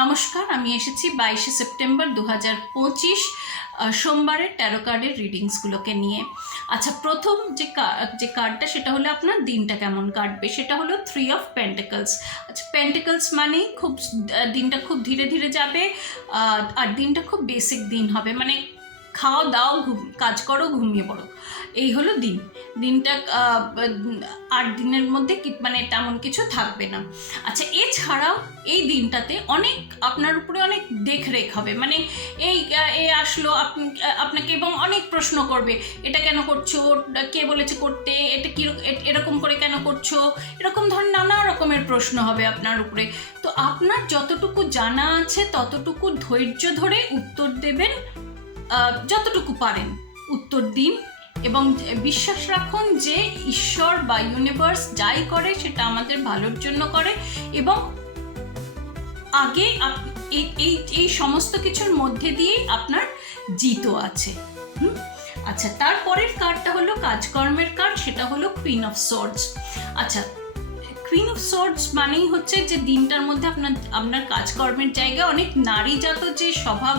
নমস্কার, আমি এসেছি 22শে সেপ্টেম্বর 2025 সোমবারের ট্যারো কার্ডের রিডিংসগুলোকে নিয়ে। আচ্ছা, প্রথম যে কার্ডটা সেটা হলো আপনার দিনটা কেমন কাটবে, সেটা হলো 3 অফ পেন্টিকলস। আচ্ছা, পেন্টিকলস মানেই দিনটা খুব ধীরে ধীরে যাবে, আর দিনটা খুব বেসিক দিন হবে, মানে খাও দাও কাজ করো ঘুমিয়ে পড়ো, এই হলো দিনটা। 8 দিনের মধ্যে মানে তেমন কিছু থাকবে না। আচ্ছা, এছাড়াও এই দিনটাতে আপনার উপরে অনেক দেখরেখ হবে, মানে এ আসলো আপনাকে এবং অনেক প্রশ্ন করবে, এটা কেন করছো, কে বলেছে করতে, এটা কি এরকম করে কেন করছো, এরকম ধরনের নানা রকমের প্রশ্ন হবে আপনার উপরে। তো আপনার যতটুকু জানা আছে ততটুকু ধৈর্য ধরে উত্তর দেবেন, যতটুকু পারেন উত্তর দিন, এবং বিশ্বাস রাখুন যে ঈশ্বর বা ইউনিভার্স যাই করে সেটা আমাদের ভালোর জন্য করে, এবং আগে এই সমস্ত কিছুর মধ্যে দিয়েই আপনার জিতও আছে। আচ্ছা, তারপরের কার্ডটা হলো কাজকর্মের কার্ড, সেটা হলো কুইন অফ সোর্ডস। আচ্ছা, কুইন অফ সোর্ডস মানেই হচ্ছে যে দিনটার মধ্যে আপনার কাজকর্মের জায়গায় অনেক নারীজাত যে স্বভাব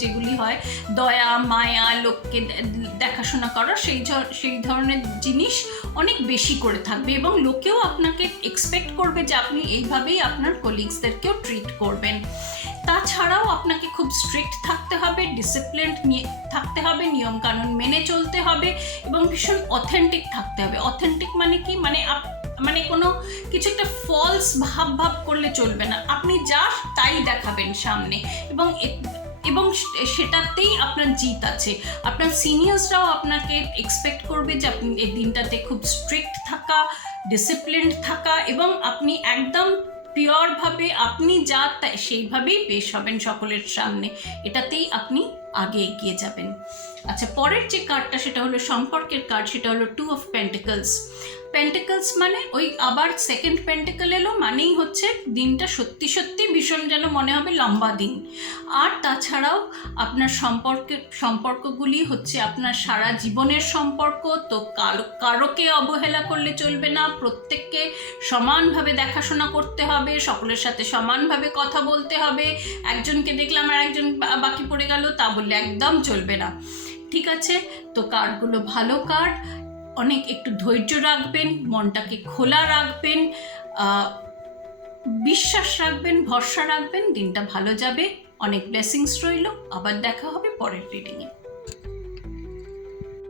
যেগুলি হয়, দয়া মায়া, লোককে দেখাশোনা করা, সেই ধরনের জিনিস অনেক বেশি করে থাকবে, এবং লোকেও আপনাকে এক্সপেক্ট করবে যে আপনি এইভাবেই আপনার কলিগসদেরকেও ট্রিট করবেন। তাছাড়াও আপনাকে খুব স্ট্রিক্ট থাকতে হবে, ডিসিপ্লিনড থাকতে হবে, নিয়মকানুন মেনে চলতে হবে, এবং ভীষণ অথেন্টিক থাকতে হবে। অথেন্টিক মানে কি, মানে কোনো কিছু একটা ফলস ভাব করলে চলবে না, আপনি যা তাই দেখাবেন সামনে, এবং সেটাতেই আপনার জিত আছে। আপনার সিনিয়র্সরাও আপনাকে এক্সপেক্ট করবে যে আপনি এই দিনটাতে খুব স্ট্রিক্ট থাকা, ডিসিপ্লিনড থাকা, এবং আপনি একদম পিওরভাবে আপনি যা তাই সেইভাবেই পেশ হবেন সকলের সামনে, এটাতেই আপনি আগে এগিয়ে যাবেন। আচ্ছা, পরের যে কার্ডটা সেটা হলো সম্পর্কের কার্ড, সেটা হলো 2 অফ পেন্টিকলস। পেন্টিকলস মানে ওই আবার সেকেন্ড পেন্টিকল এলো, মানেই হচ্ছে দিনটা সত্যি সত্যি ভীষণ যেন মনে হবে লম্বা দিন। আর তাছাড়াও আপনার সম্পর্কগুলি হচ্ছে আপনার সারা জীবনের সম্পর্ক, তো কারোকে অবহেলা করলে চলবে না, প্রত্যেককে সমানভাবে দেখাশোনা করতে হবে, সকলের সাথে সমানভাবে কথা বলতে হবে, একজনকে দেখলাম আর একজন বাকি পড়ে গেল তা বললে একদম চলবে না। ঠিক আছে, তো কার্ডগুলো ভালো কার্ড, অনেক একটু ধৈর্য রাখবেন, মনটাকে খোলা রাখবেন, বিশ্বাস রাখবেন, ভরসা রাখবেন, দিনটা ভালো যাবে। অনেক ব্লেসিংস রইল, আবার দেখা হবে পরের রিডিংয়ে।